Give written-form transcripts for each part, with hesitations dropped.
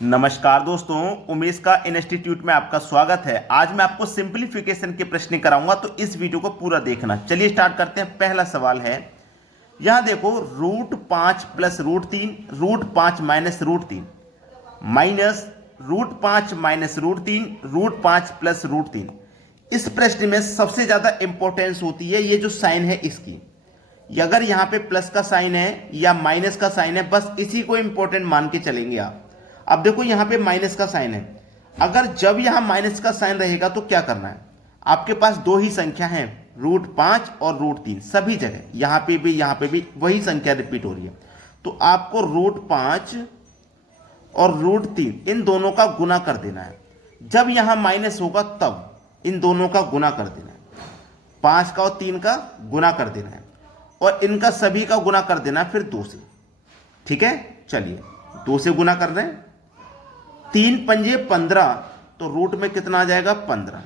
नमस्कार दोस्तों, उमेश का इंस्टीट्यूट में आपका स्वागत है। आज मैं आपको सिंपलीफिकेशन के प्रश्न कराऊंगा, तो इस वीडियो को पूरा देखना। चलिए स्टार्ट करते हैं। पहला सवाल है, यहां देखो √5 plus √3, √5 minus √3 minus √5 minus √3, √5 plus √3। इस प्रश्न में सबसे ज्यादा इंपॉर्टेंस होती है ये जो साइन है इसकी। अगर यहां पे प्लस का साइन है या माइनस का साइन है, बस इसी को इंपॉर्टेंट मान के चलेंगे आप। अब देखो यहां पे माइनस का साइन है, अगर जब यहां माइनस का साइन रहेगा तो क्या करना है, आपके पास दो ही संख्या है, √5 और √3। सभी जगह यहां पे भी वही संख्या रिपीट हो रही है, तो आपको √5 और √3 इन दोनों का गुना कर देना है। जब यहां माइनस होगा तब इन दोनों का गुना कर देना है, 5 का और 3 का गुना कर देना है, और इनका सभी का गुना कर देना है फिर 2 से। ठीक है, चलिए 2 से गुना कर रहे हैं। 3 पंजे 15, तो रूट में कितना आ जाएगा 15।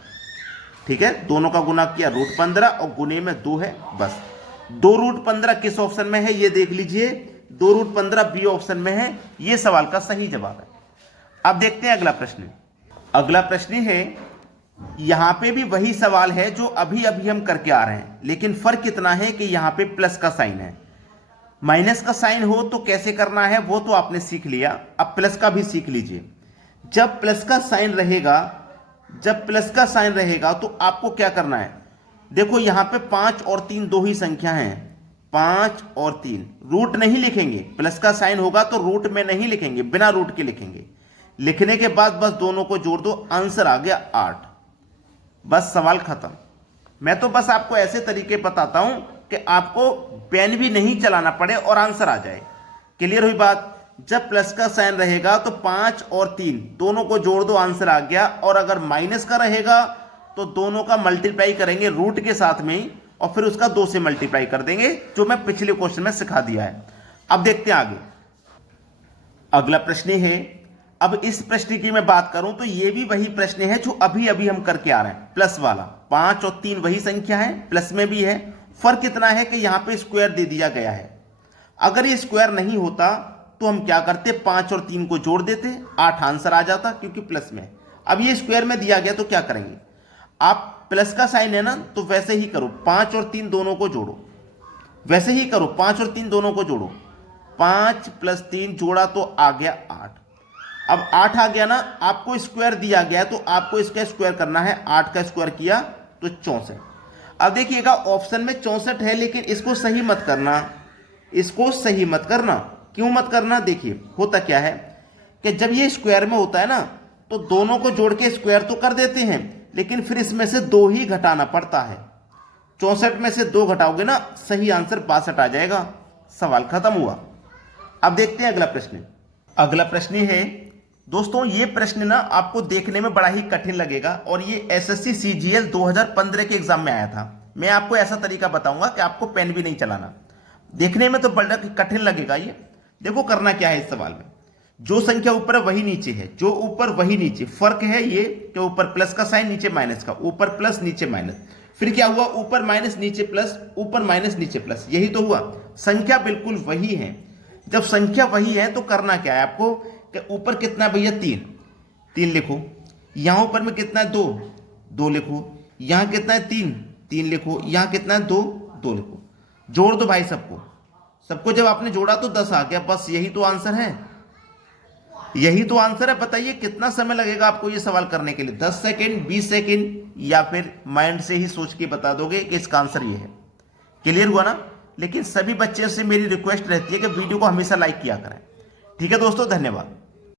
ठीक है, दोनों का गुना किया √15 और गुने में 2 है, बस 2√15 किस ऑप्शन में है ये देख लीजिए, 2√15 बी ऑप्शन में है। ये सवाल का सही जवाब है। अब देखते हैं अगला प्रश्न। अगला प्रश्न है, यहां पे भी वही सवाल है जो अभी अभी हम करके आ रहे हैं, लेकिन फर्क कितना है कि यहां पे प्लस का साइन है। माइनस का साइन हो तो कैसे करना है वो तो आपने सीख लिया, अब प्लस का भी सीख लीजिए। जब प्लस का साइन रहेगा तो आपको क्या करना है, देखो यहां पे 5 और 3 दो ही संख्या हैं, 5 और 3 रूट नहीं लिखेंगे। प्लस का साइन होगा तो रूट में नहीं लिखेंगे, बिना रूट के लिखेंगे। लिखने के बाद बस दोनों को जोड़ दो, आंसर आ गया 8। बस सवाल खत्म। मैं तो बस आपको ऐसे तरीके बताता हूं कि आपको पेन भी नहीं चलाना पड़े और आंसर आ जाए। क्लियर हुई बात। जब प्लस का साइन रहेगा तो 5 और 3 दोनों को जोड़ दो, आंसर आ गया। और अगर माइनस का रहेगा तो दोनों का मल्टीप्लाई करेंगे रूट के साथ में ही, और फिर उसका 2 से मल्टीप्लाई कर देंगे, जो मैं पिछले क्वेश्चन में सिखा दिया है। अब देखते हैं आगे। अगला प्रश्न है, अब इस प्रश्न की मैं बात करूं तो यह भी वही प्रश्न है जो अभी अभी हम करके आ रहे हैं, प्लस वाला। 5 और 3 वही संख्या है, प्लस में भी है। फर्क इतना है कि यहां पे स्क्वायर दे दिया गया है। अगर ये स्क्वायर नहीं होता तो हम क्या करते, 5 और 3 को जोड़ देते, 8 आंसर आ जाता, क्योंकि प्लस में। अब ये स्क्वायर में दिया गया तो क्या करेंगे, आप प्लस का साइन है ना, तो वैसे ही करो, 5 और 3 दोनों को जोड़ो, वैसे ही करो, 5 और 3 दोनों को जोड़ो। 5 + 3 जोड़ा तो आ गया 8। अब 8 आ गया ना, आपको स्क्वायर दिया गया तो आपको इसका स्क्वायर करना है। 8 का स्क्वायर किया तो 64। अब देखिएगा ऑप्शन में 64 है, लेकिन इसको सही मत करना, इसको सही मत करना। क्यों मत करना, देखिए होता क्या है कि जब ये स्क्वायर में होता है ना, तो दोनों को जोड़ के स्क्वायर तो कर देते हैं, लेकिन फिर इसमें से 2 ही घटाना पड़ता है। 64 में से 2 घटाओगे ना, सही आंसर 62 आ जाएगा। सवाल खत्म हुआ। अब देखते हैं अगला प्रश्न। अगला प्रश्न है दोस्तों, ये प्रश्न ना आपको देखने में बड़ा ही कठिन लगेगा, और ये एसएससी सीजीएल 2015 के एग्जाम में आया था। मैं आपको ऐसा तरीका बताऊंगा कि आपको पेन भी नहीं चलाना। देखने में तो बड़ा कठिन लगेगा ये। देखो करना क्या है इस सवाल में, जो संख्या ऊपर है वही नीचे है, जो ऊपर वही नीचे। फर्क है ये कि ऊपर प्लस का साइन, नीचे माइनस का, ऊपर प्लस नीचे माइनस। फिर क्या हुआ, ऊपर माइनस नीचे प्लस, ऊपर माइनस नीचे प्लस, यही तो हुआ। संख्या बिल्कुल वही है। जब संख्या वही है तो करना क्या है आपको, कि ऊपर कितना भैया 3 लिखो, यहां ऊपर में कितना है 2 लिखो, यहां कितना है 3 लिखो, यहां कितना है 2 लिखो। जोड़ दो भाई सबको जब आपने जोड़ा तो 10 आ गया। बस यही तो आंसर है, यही तो आंसर है। बताइए कितना समय लगेगा आपको ये सवाल करने के लिए, 10 सेकेंड, 20 सेकेंड, या फिर माइंड से ही सोच के बता दोगे कि इसका आंसर ये है। क्लियर हुआ ना। लेकिन सभी बच्चों से मेरी रिक्वेस्ट रहती है कि वीडियो को हमेशा लाइक किया करें। ठीक है दोस्तों, धन्यवाद।